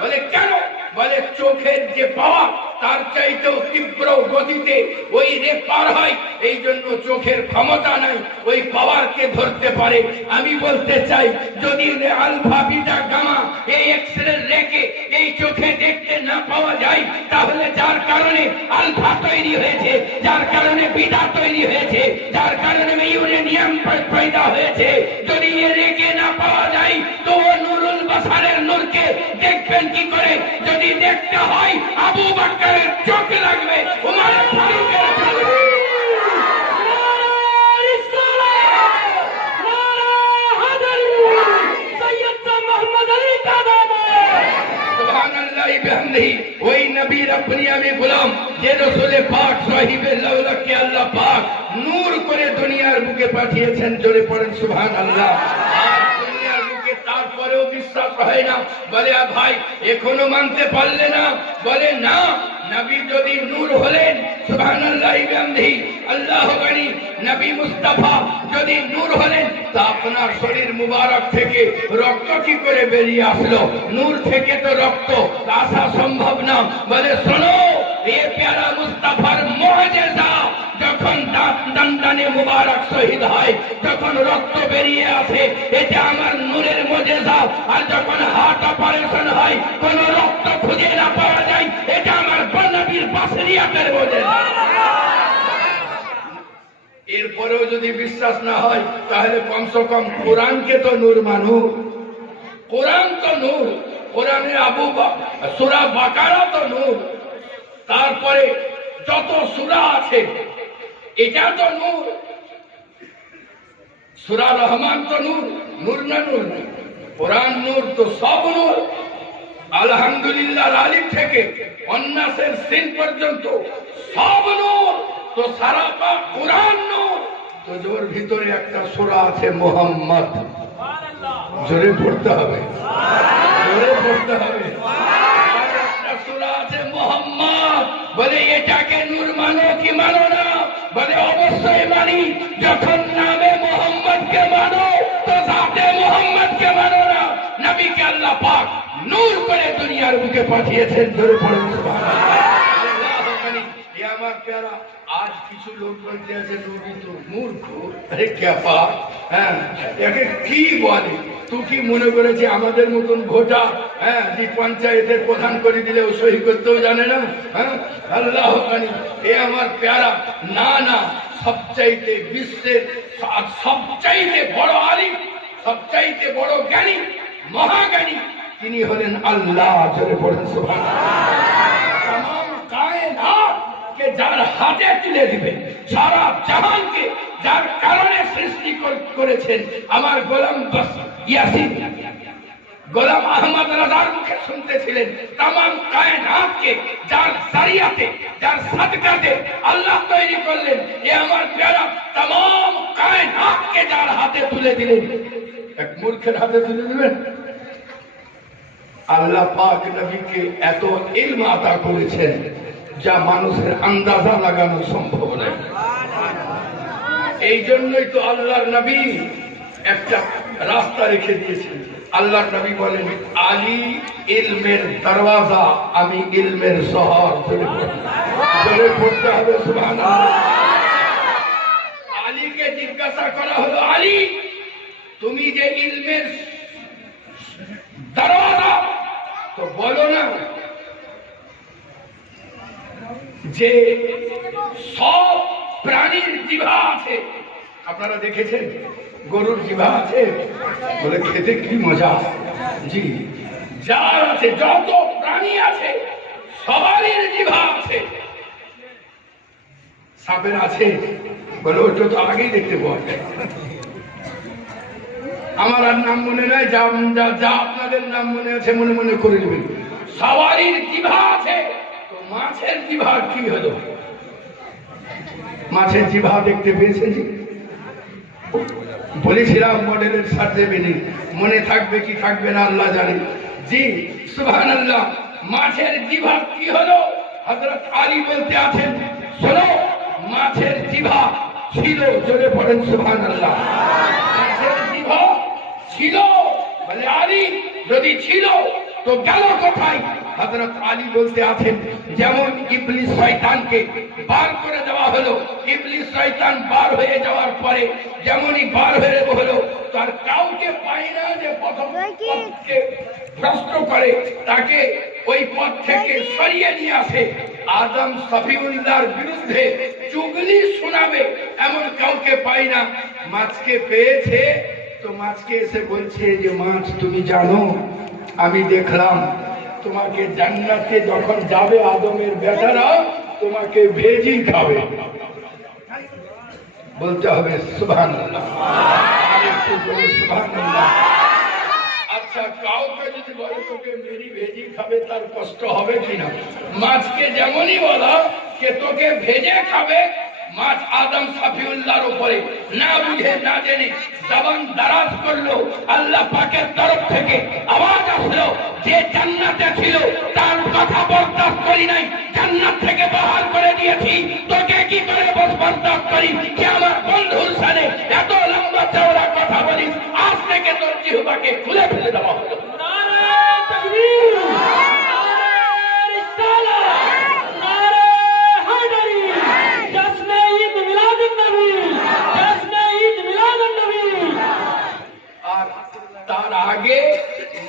বলে কেন? বলে চোখের যে পাওয়ার তার চাইতেও তীব্র গতিতে ওই রে পার হয়, এই জন্য চোখের ক্ষমতা নাই ওই পাওয়ারকে ধরতে পারে। আমি বলতে চাই, যদি আলফা বিটা গামা এই এক্সরে রেখে এই চোখে দেখতে না পাওয়া যায়, তাহলে যার কারণে আলফা তৈরি হয়েছে, যার কারণে বিটা তৈরি হয়েছে, যার কারণে ইউরেনিয়াম পয়দা হয়েছে, যদি এ রেখে না পাওয়া যায় তো নুরুল বাসারের নূরকে দেখবেন কি করে? যদি দেখতে হয় আবু বকরের চোখ লাগবে, উমর ফারুকের চোখ লাগবে। ওই নবীর আপনি আমি গোলাম, যে রসুলে পাক সাহিবে লাউলাকে আল্লাহ পাক নূর করে দুনিয়ার বুকে পাঠিয়েছেন। জোরে পড়েন সুবহানাল্লাহ। আর দুনিয়ার বুকে তারপরেও বিশ্বাস হয় না। বলে ভাই এখনো মানতে পারলে না? বলে না, নবী যদি নূর হলেন, সুবহানাল্লাহ বিহামদিহি আল্লাহু গনি, নবী মুস্তাফা যদি নূর হলেন, তা আপনার শরীর মুবারক থেকে রক্ত কি করে বেরিয়ে আসলো? নূর থেকে তো রক্ত আসা সম্ভব না। বলে শোনো, এ প্যারা মুস্তাফার মুআজিজা, যখন দন্দনে মুবারক শহীদ হয়, যখন রক্ত বেরিয়ে আসে, এটা আমার নূরের মুআজিজা। আর যখন হার্ট অপারেশন হয়, কোন রক্ত খুঁজে না পাওয়া যায়, এটা আমার নবীর বাসরিয়াতের মুআজিজা। এরপরেও যদি বিশ্বাস না হয়, তাহলে কমসে কম কোরআনকে তো নূর মানু। কোরআন তো নূর, কোরআনে সূরা বাকারা তো নূর, তারপরে যত সূরা আছে এটা তো নূর, সূরা রহমান তো নূর। নূর না নূর না? কোরআন নূর তো সব নূর। আলহামদুলিল্লাহ আলিফ থেকে অন্নাসের সিন পর্যন্ত সব নূর। তো সারা পাক কোরআন নূর। তো ওর ভিতরে একটা সূরা আছে মুহাম্মদ, জোরে পড়তে হবে, জোরে পড়তে হবে। একটা সূরা আছে মুহাম্মদ। বলে এটাকে নূর মানো কি মানো না? বলে অবশ্যই মানি। যখন নামে মুহাম্মদকে মানো, তো জাতে মুহাম্মদকে মানো না। নবীকে আল্লাহ পাক নূর করে দুনিয়ার বুকে পাঠিয়েছেন। জোরে পড়েন সুবহানাল্লাহ। আমার প্যারা, আজ কিছু লোক বলতে আছে নবী তো মূর্খ। আরে ক্যাপা, হ্যাঁ, একে কি বলে? তুই কি মনে করেছি আমাদের মতন ভোটার? হ্যাঁ, যে পঞ্চায়েতের প্রধান করে দিলে ও সহি করতেও জানে না? হ্যাঁ, আল্লাহ জানি। এ আমার প্যারা, না না, সবচাইতে বিশ্বের সবচাইতে বড় আলিম, সবচাইতে বড় জ্ঞানী, মহাজ্ঞানী তিনি হলেন আল্লাহ। জোরে পড়েন সুবহানাল্লাহ। तमाम कायनात के যার হাতে তুলে দিবেন, সারা জাহানকে যার কারণে সৃষ্টি করেছেন, আমার গোলাম ইয়াসিন গোলাম আহমদ রাজার মুখে শুনতেছিলেন, तमाम কায়নাতকে যার জারিয়াতে, যার সাদকাতে আল্লাহ তৈরি করলেন। এ আমার প্যারা, तमाम কায়নাতকে যার হাতে তুলে দিলেন, এক মূর্খের হাতে তুলে দিবেন? আল্লাহ পাক নবীকে এত ইলম আতা করেছেন যা মানুষের আন্দাজা লাগানো সম্ভব নয়। এই জন্যই তো আল্লাহর নবী একটা রাস্তা রেখে দিয়েছেন। আল্লাহর নবী বলেন, আলী ইলমের দরওয়াজা, আমি ইলমের শহর। জোরে পড়তে হবে সুবহানাল্লাহ। আলীকে জিজ্ঞাসা করা হলো, আলী তুমি যে ইলমের দরওয়াজা, তো বলো না যে সব প্রাণীর জিহ্বা আছে। আপনারা দেখেছেন গরুর জিহ্বা আছে? বলে খেতে কি মজা। জি, যার আছে, যত প্রাণী আছে সবারই জিহ্বা আছে। সাপের আছে? বলে ওটা তো আগেই দেখতে পাওয়া যায়। আমার আর নাম মনে নাই, যা যা আপনাদের নাম মনে আছে মনে মনে করে নেবেন। সবারই জিহ্বা আছে। তো মাছের জিহ্বা কি হলো? মাছের জিহ্বা দেখতে পেয়েছেন? বলেছিলাম মডেলের সার্টিফিকেট, মনে থাকবে কি থাকবে না আল্লাহ জানে। জি সুবহানাল্লাহ। মাছের জিহ্বা কি হলো? হযরত আলী বলতে আছেন, শোনো, মাছের জিহ্বা ছিল। জোরে পড়েন সুবহানাল্লাহ। মাছের জিহ্বা ছিল। বলে আলী যদি ছিল তো গেল কোথায়? হযরত আলী বলতে আছেন, যেমন ইবলিস শয়তানকে বার করে দেওয়া হলো, ইবলিস শয়তান বার হয়ে যাওয়ার পরে যেমনই বার হয়ে হলো, তার কাউকে পায় না যে পথকে ভ্রষ্ট করে তাকে ওই পথ থেকে সরিয়ে নিয়ে আসে। আদম সফিউল্লাহর বিরুদ্ধে চুগলি শোনাবে এমন কাউকে পায় না। মাছকে পেয়েছে তো মাছকে এসে বলছে যে, মাছ তুমি জানো আমি দেখলাম তোমাকে জান্নাতে যখন যাবে আদমের বেটারা তোমাকে ভেজি খাবে। বলতে হবে সুবহানাল্লাহ, আরেকটু বলে সুবহানাল্লাহ। আচ্ছা, কাউকে যদি বলে তোকে মেরি ভেজি খাবে তার কষ্ট হবে কিনা? মাছকে যেমনই বলা যে তোকে ভেজে খাবে, মাছ আদম সফিউল্লাহর উপরে না বুঝে না জেনে জবান দারাজ করলো। আল্লাহ পাকের তরফ থেকে আওয়াজ আসলো, যে জান্নাতে ছিল তার কথা বরদাস্ত করি নাই, জান্নাত থেকে বাহার করে দিয়েছি, তোকে কি করে বরদাস্ত করি? যে আমার বন্ধুর সাথে এত লম্বা চওড়া কথা বলিস, আজ থেকে তোর জিহ্বাকে খুলে ফেলে দেওয়া হলো। নারে তাকবীর, নারে রিসালাত, নারে হায়দারি, জশ্নে ঈদ মিলাদুন নবী, জশ্নে ঈদ মিলাদুন নবী। আর তার আগে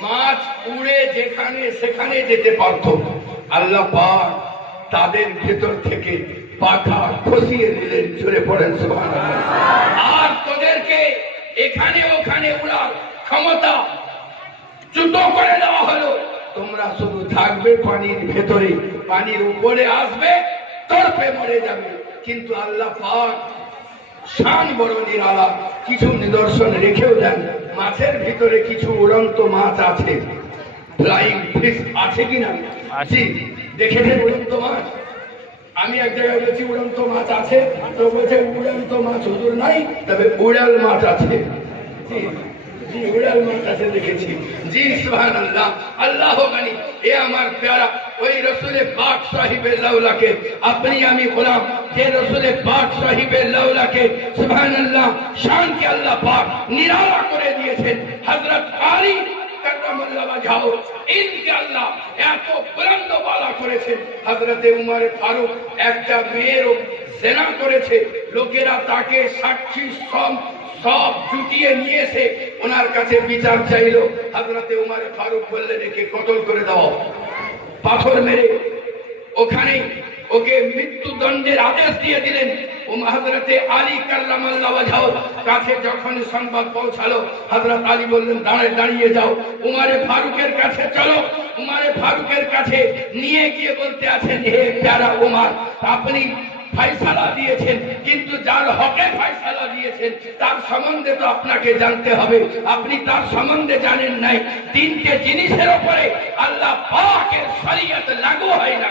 মাছ উড়ে যেখানে সেখানে যেতে পারত, আল্লাহ পাক তাদের ভেতর থেকে পাখা খসিয়ে দিলেন। জোরে পড়েন সুবহানাল্লাহ। আর তোদেরকে এখানে ওখানে উড়ার ক্ষমতা চ্যুত করে দেওয়া হলো। তোমরা শুধু থাকবে পানির ভেতরে, পানির উপরে আসবে তরপে মরে যাবে। কিন্তু আল্লাহ পাক শান বড় নিরালা, কিছু নিদর্শন রেখেও দেন। মাছের ভিতরে কিছু উড়ন্ত মাছ আছে, ফ্লাইং ফিশ আছে কিনা? জি, দেখেছেন উড়ন্ত মাছ? আমি এক জায়গায় বলছি উড়ন্ত মাছ আছে, তো বলছে উড়ন্ত মাছ হুজুর নাই, তবে উড়াল মাছ আছে। জি জি, উড়াল মাছ আছে, দেখেছি। জি সুবহানাল্লাহ, আল্লাহ গানি। এ আমার প্যারা ওই রসুলে পাক সাহিবে লাউলাকে আপনি আমি গোলাম, যে রসুলে পাক সাহিবে লাউলাকে সুবহানাল্লাহ শানকে আল্লাহ পাক নিরালা করে দিয়েছেন। হযরত আলী কাররামাল্লাহ ওয়াজহাহু ইনকে আল্লাহ এত বুলন্দ বালা করেছেন। হযরতে উমর ফারুক একটা মেয়ের জিনা করেছে, লোকেরা তাকে সাক্ষী সব জুটিয়ে নিয়েছে, ওনার কাছে বিচার চাইলো। হযরতে উমর ফারুক বললেন, একে কতল করে দাও, পাথর মেরে ওখানে ওকে মৃত্যুদণ্ডের আদেশ দিয়ে দিলেন। ও হযরতে আলী কাররামাল্লাহু ওয়াজহাহু কাছে যখন সংবাদ পৌঁছালো, হযরত আলী বললেন, দাঁড়িয়ে যাও, উমরে ফারুকের কাছে চলো। উমরে ফারুকের কাছে নিয়ে গিয়ে বলতে আছেন, হে প্যারা উমর, আপনি ফয়সালা দিয়েছেন, কিন্তু যার হকে ফয়সালা দিয়েছেন তার সম্বন্ধে তো আপনাকে জানতে হবে। আপনি তার সম্বন্ধে জানেন নাই। তিনটে জিনিসের উপরে আল্লাহ পাকের শরীয়ত লাগু হয় না।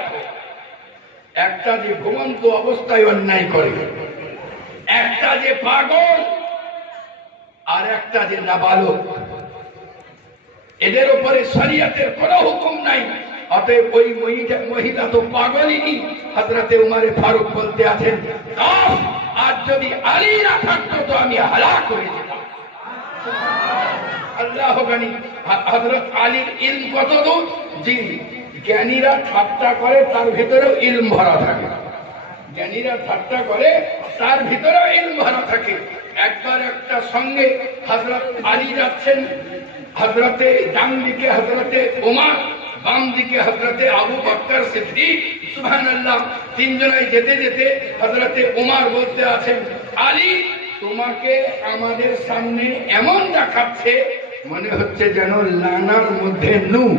একটা যে ঘুমন্ত অবস্থায় অন্যায় করে, একটা যে পাগল, আর একটা যে নাবালক, এদের উপরে শরীয়তের কোনো হুকুম নাই। অতএব ওই মহিলা তো পাগলিনী। হযরতে উমরে ফারুক বলতে আছেন, আজ যদি আলী না থাকতো তো আমি হালাক করে দিতাম। আল্লাহ গানি। হযরত আলীর ইলম কত দূর? জি, জ্ঞানীরা ঠাট্টা করে তার ভিতরেও ইলম ভরা থাকে। জ্ঞানীরা ঠাট্টা করে তার ভিতরেও ইলম ভরা থাকে। একবার একটা সঙ্গে হযরত আলী যাচ্ছেন, হযরতে ডান দিকে হযরতে ওমর, বাম দিকে হযরতে আবু বকর সিদ্দিক সুবহানাল্লাহ। তিনজনায় যেতে যেতে হযরতে ওমর বলতে আছেন, আলী তোমাকে আমাদের সামনে এমন দেখাচ্ছে মনে হচ্ছে যেন লানার মধ্যে নূহ।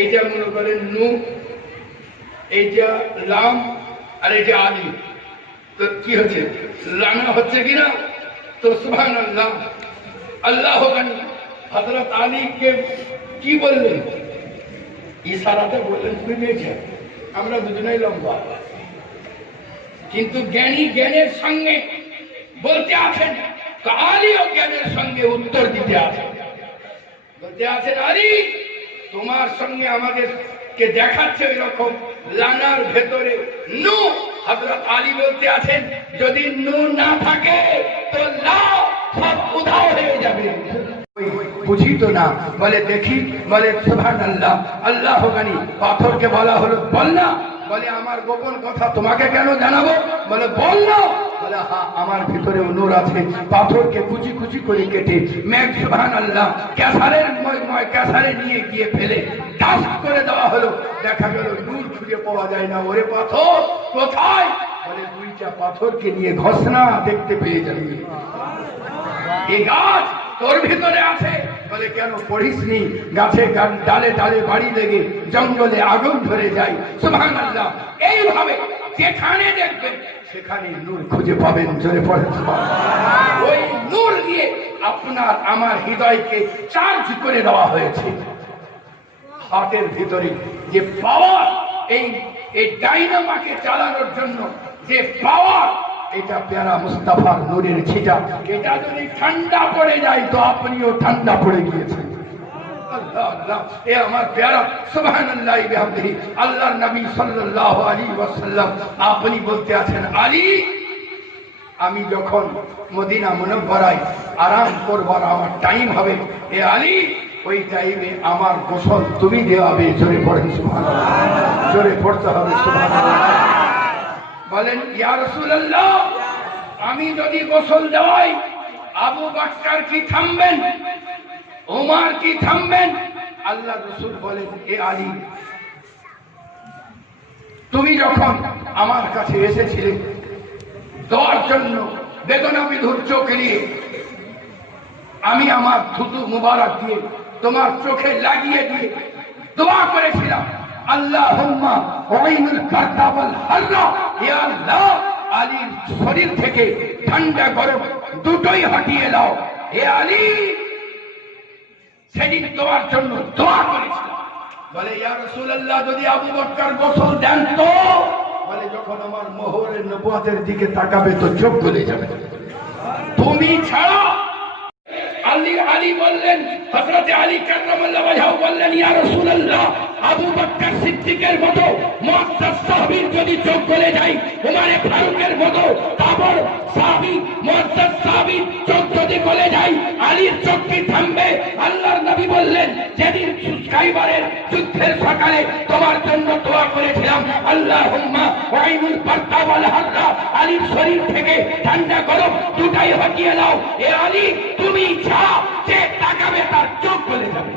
এইটা মনে করেন নূহ, এইটা লাম, আর এইটা আলী। তো কি হচ্ছে? লানা হচ্ছে কিনা? তো সুবহানাল্লাহ, আল্লাহ গানি। হযরত আলীকে কি বললেন? ইশারাতে বললেন, তুমি মেয়েছে, আমরা দুজনেই লম্বা। কিন্তু জ্ঞানী জ্ঞানের সঙ্গে বলতে আছেন, তো আলীও জ্ঞানের সঙ্গে উত্তর দিতে আছেন, বলতে আছেন, আলী তোমার সঙ্গে আমাদেরকে দেখাচ্ছে ওই রকম লানার ভেতরে নূহ। হযরত আলী বলতে আছেন, যদি নূহ না থাকে তো লাও সব উধাও হয়ে যাবে। বুঝি তো না। বলে দেখি, বলে সুবহানাল্লাহ, আল্লাহ গানি। পাথরকে বলা হলো বল না। বলে আমার গোপন কথা তোমাকে কেন জানাবো? বলে বল না। বলে হ্যাঁ, আমার ভিতরেও নূর আছে। পাথরকে কুচি কুচি করে কেটে মেঘ সুবহানাল্লাহ ক্যাসারে নিয়ে গিয়ে ফেলে ডাস্ট করে দেওয়া হলো। দেখা গেল নূর খুঁজে পাওয়া যায় না। ওরে পাথর কোথায়? বলে দুইটা পাথরকে নিয়ে ঘষনা দেখতে পেয়ে যাবে। এই গাছ তোর ভিতরে আছে। বলে কেন পড়িসনি? গাছে ডালে ডালে বাড়ি লেগে জঙ্গলে আগুন ধরে যায়। সুবহানাল্লাহ। এইভাবে যেখানে দেখবেন সেখানে নূর খুঁজে পাবেন। জোরে পড়েন সুবহানাল্লাহ। ওই নূর দিয়ে আপনার আমার হৃদয়কে চার্জ করে দেওয়া হয়েছে। হার্টের ভিতরে যে পাওয়ার, এই ডাইনামাকে চালানোর জন্য যে পাওয়ার, এটা প্যারা মুস্তাফার নূরের ছিটা। এটা যদি ঠান্ডা পড়ে যায় তো আপনিও ঠান্ডা পড়ে গিয়েছেন। আল্লাহ আল্লাহ, এ আমার প্যারা সুবহানাল্লাহ বিহামদিহি। আল্লাহর নবী সাল্লাল্লাহু আলাইহি ওয়াসাল্লাম আপনি বলতে আছেন, আলী আমি যখন মদিনা মুনব্বরায় আরাম করবার আমার টাইম হবে, এ আলী ওই টাইমে আমার গোসল তুমি দেওয়াবে। জোরে পড়েন সুবহানাল্লাহ। জোরে পড়তে হবে সুবহানাল্লাহ। বলেন ইয়া রাসূলুল্লাহ, আমি যদি গোসল দেওয়াই আবু বকর কি থামবেন? ওমর কি থামবেন? আল্লাহ রাসূল বলেন, এ আলী তুমি যখন আমার কাছে এসেছিলে দোয়ার জন্য বেদনা বিধুর চোখ নিয়ে, আমি আমার থুতু মুবারক দিয়ে তোমার চোখে লাগিয়ে দিয়ে দোয়া করেছিলাম, আল্লাহুম্মা ওয়াইনুল বারদা ওয়াল হাররা, ইয়া আল্লাহ আলীর শরীর থেকে ঠান্ডা গরম দুটোই হটিয়ে দাও। হে আলী সেদিন তোমার জন্য দোয়া করেছিলাম। বলে ইয়া রাসূলুল্লাহ, যদি আবু বকর গোসল দেন তো? বলে যখন আমার মোহরের নবুয়তের দিকে তাকাবে তো চোখ গলে যাবে। তুমি ছাড়া আলী বললেন, হযরত আলী কাররামাল্লাহু ওয়াজহাহু বললেন, ইয়া রাসূলুল্লাহ আবু বকর সিদ্দিকের মতো মুআজ্জাজ সাহাবীর যদি চোখ গলে যায়, উমরে ফারুকের মতো তাবর সাহাবী মুআজ্জাজ সাহাবীর চোখ যদি গলে যায়, আলীর চোখ কি থামবে? আল্লাহর নবী বললেন, যেদিন খাইবারের যুদ্ধের সকালে তোমার জন্য দোয়া করেছিলাম, আল্লাহুম্মা ওয়াইনুল বারদা ওয়াল হাররা, আলীর শরীর থেকে ঠান্ডা গরম দুটাই হটিয়ে দাও। এ আলী তুমি যা, যে তাকাবে তার চোখ গলে যাবে।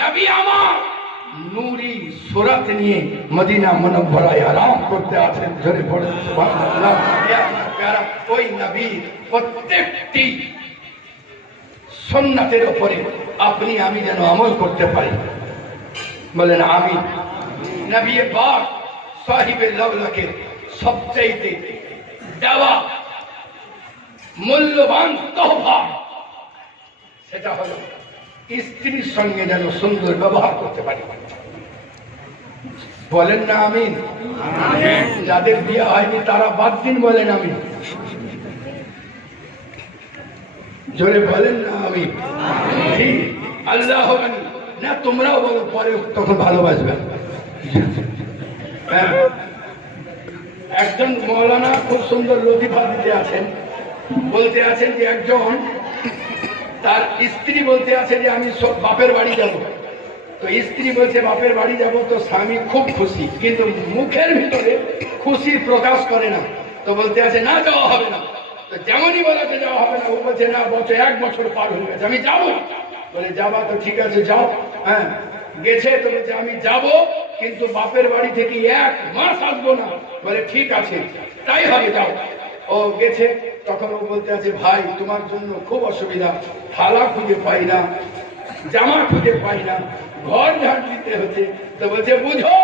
নবী আমার নূরি সুরত নিয়ে মদিনা মুনব্বরায় আরাম করতে আছেন। জোরে পড়েন সুবহানাল্লাহ। ওই নবী প্রত্যেকটি সুন্নাতের উপরে আপনি আমি যেন আমল করতে পারি। বলেন আমিন। নবী পাক সাহিবে লাউলাকের সবচেয়ে দেওয়া মূল্যবান তোহফা, সেটা হলো স্ত্রীর সঙ্গে যেন সুন্দর ব্যবহার করতে পারি। বলেন না আমিন। যাদের বিয়ে হয়নি তারা বাদ দিন, বলেন আমিন। জোরে বলেন না আমিন। আল্লাহ না, তোমরাও বলো, পরে তখন ভালোবাসবেন। একজন মৌলানা খুব সুন্দর লতিফা দিতে আছেন, বলতে আছেন যে একজন তার স্ত্রী বলতে আছে যে আমি সব বাপের বাড়ি যাব। তো স্ত্রী বলছে বাপের বাড়ি যাব। তো স্বামী খুব খুশি, কিন্তু মুখের ভিতরে খুশির প্রকাশ করে না। তো বলতে আছে না, যাওয়া হবে না। তো যেমনই বলাতে যাওয়া হবে না, ও বলছে না, বছর 1 বছর পার হয়ে গেছে, আমি যাবো। বলে যাবা তো ঠিক আছে যাও। হ্যাঁ গেছে। তো বলছে আমি যাব, কিন্তু বাপের বাড়ি থেকে 1 মাস আসবো না। বলে ঠিক আছে, তাই হবে, যাও। ও গেছে। তখন ও বলতে আছে ভাই তোমার জন্য খুব অসুবিধা, থালা খুঁজে পাই না, জামা খুঁজে পাই না, ঘর ঝাড় দিতে হচ্ছে। তো বলছে বুঝো,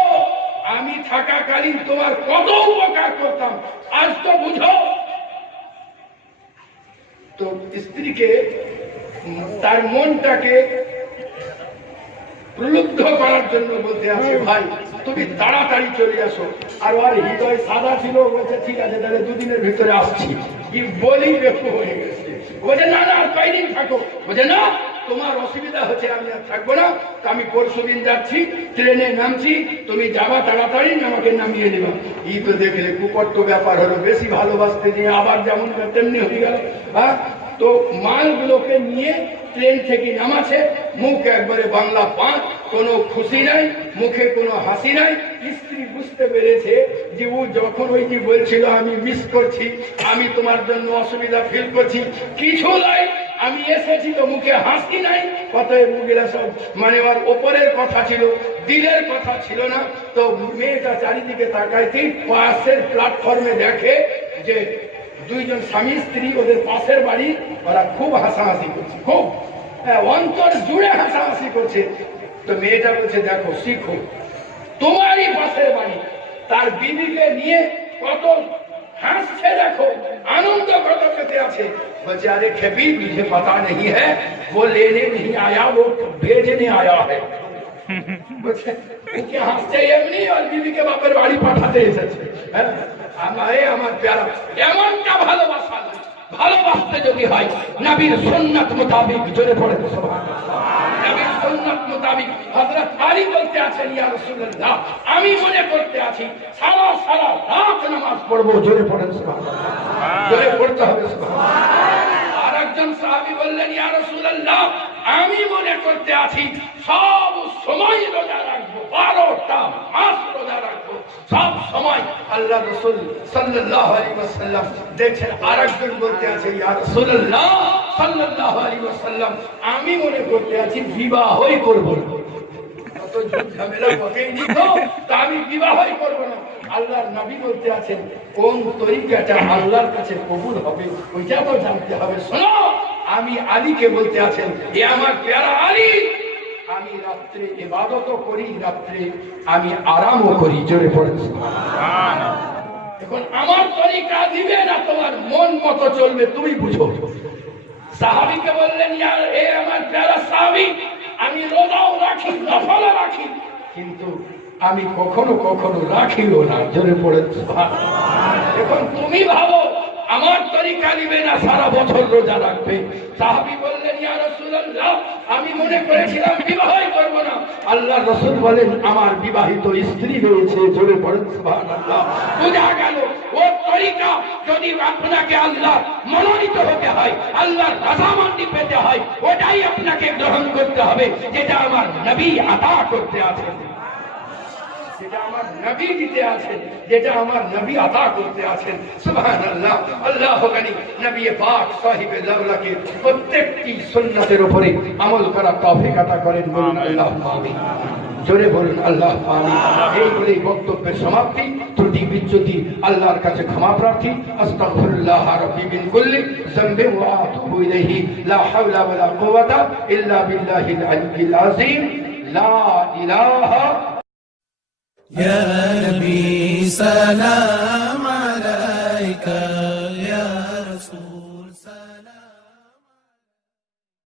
আমি থাকাকালীন তোমার কত উপকার করতাম, আজ তো বুঝো। তো স্ত্রীকে তার মনটাকে প্রলুব্ধ করার জন্য বলতে আছে ভাই তুমি তাড়াতাড়ি চলে আসো। আর ওর হৃদয় সাদা ছিল, বলছে ঠিক আছে তাহলে 2 দিনের ভিতরে আসছি। কি বলি বেকু হয়ে গেছে। বলছে না না, কয়দিন থাকো। বলছে না, তোমার অসুবিধা হচ্ছে, আমি আর থাকবো না, তো আমি পরশুদিন যাচ্ছি, ট্রেনে নামছি, তুমি যাবা তাড়াতাড়ি আমাকে নামিয়ে নেবা। ই তো দেখলে কুপট্ট ব্যাপার হলো, বেশি ভালোবাসতে নিয়ে আবার যেমন তেমনি হয়ে গেল। হ্যাঁ, তো মালগুলোকে নিয়ে ট্রেন থেকে নামাছে, মুখ একবারে বাংলা পাঁচ, কোনো খুশি নাই, মুখে কোনো হাসি নাই। স্ত্রী বুঝতে পেরেছে যে ও যখন ওই যে বলছিল আমি মিস করছি, আমি তোমার জন্য অসুবিধা ফিল করছি, কিছু নাই, আমি এসেছি তো মুখে হাসি নাই। কথায় মুখেরা সব মানে ওর ওপরের কথা ছিল, দিলের কথা ছিল না। তো মেয়েটা চারিদিকে তাকাইতেই পাশের প্ল্যাটফর্মে দেখে যে দুইজন স্বামী স্ত্রী, ওদের পাশের বাড়ি, ওরা খুব হাসাহাসি করছে, খুব অন্তর জুড়ে হাসাহাসি করছে। তো মেয়েটা বলছে দেখো শিখো, তোমারই পাশের বাড়ি তার বিবিকে নিয়ে কত হাসছে, দেখো आनंद कत करते আছে। বলছে আরে খেপি, मुझे पता नहीं है, वो लेने नहीं आया, वो भेजने आया है। বলছে কি হাসছে এমনি, আর বিবিকে বাপের বাড়ি পাঠাতে এসেছে। আমার প্যারা এমনটা ভালোবাসা, ভালোবাসতে যদি হয় নবীর সুন্নাত মোতাবেক, জোরে পড়ে সুবহানাল্লাহ, নবীর সুন্নাত মোতাবেক। হযরত আলী বলতে আছেন ইয়া রাসূলুল্লাহ, আমি মনে করতে আছি সারা সারা রাত নামাজ পড়বো, জোরে পড়েন সুবহানাল্লাহ, জোরে পড়তে হবে সুবহানাল্লাহ। আরেকজন সাহাবী বললেন ইয়া রাসূলুল্লাহ, আমি মনে করতে আছি সব সময় রোজা রাখবো, 12টা মাস রোজা রাখবো সব সময়। আল্লাহ রাসূল সাল্লাল্লাহু আলাইহি ওয়াসাল্লাম দেখেন আরেকজন বলতে আছে ইয়া রাসূলুল্লাহ সাল্লাল্লাহু আলাইহি ওয়াসাল্লাম, আমি মনে করতে আছি বিবাহই করব না। কত ঝামেলা বকেই নিত, তা আমি বিবাহই করব না। আল্লাহর নবী বলতে আছেন কোন তরিকাটা আল্লাহর কাছে কবুল হবে ওইটা তো জানতে হবে। শোনো, আমি আলীকে বলতে আছেন এ আমার প্যারা আলী, আমি রাত্রে ইবাদতও করি, রাত্রে আমি আরামও করি, জোরে পড়েন সুবহানাল্লাহ। এখন আমার তরিকা দিবে না তোমার মন মতো চলবে, তুমি বুঝো। সাহাবীকে বললেন ইয়া এ আমার প্যারা সাহাবী, আমি রোজাও রাখি, নফলও রাখি, কিন্তু আমি কখনো কখনো রাখিও না, জোরে পড়েন সুবহানাল্লাহ। এখন তুমি ভাবো আমার তরিকা নিবে না, সারা বছর রোজা রাখবে। সাহাবী বললেন ইয়া রাসূলুল্লাহ, আমি মনে করেছিলাম বিবাহই করব না। আল্লাহর রাসূল বলেন আমার বিবাহিত স্ত্রী রয়েছে, জোরে পড়েন সুবহানাল্লাহ। বুঝা গেল ও তরিকা যদি আপনাকে আল্লাহ মনোনীত হতে হয়, আল্লাহর রাজামন্দি পেতে হয়, ওটাই আপনাকে গ্রহণ করতে হবে, যেটা আমার নবী আতা করতে আছেন, যেটা আমার নবী দিতে আছেন, যেটা আমার নবী আতা করতে আছেন। সুবহানাল্লাহ, আল্লাহু গনি। নবী পাক সাহিবে লাউলাকে প্রত্যেকটি সুন্নাতের উপরে আমল করা তৌফিক আতা করেন, বলুন আল্লাহুম্মা আমিন, জোরে বলুন আল্লাহ আমিন। এই বলে বক্তব্যের সমাপ্তি। ত্রুটি বিচ্যুতি আল্লাহর কাছে ক্ষমা প্রার্থী। আস্তাগফিরুল্লাহ রাব্বি মিন কুল্লি যামবি ওয়া আতুবু ইলাইহি, লা হাওলা ওয়ালা কুওয়াতা ইল্লা বিল্লাহিল আলিয়্যিল আযীম, লা ইলাহা يا نبي سلام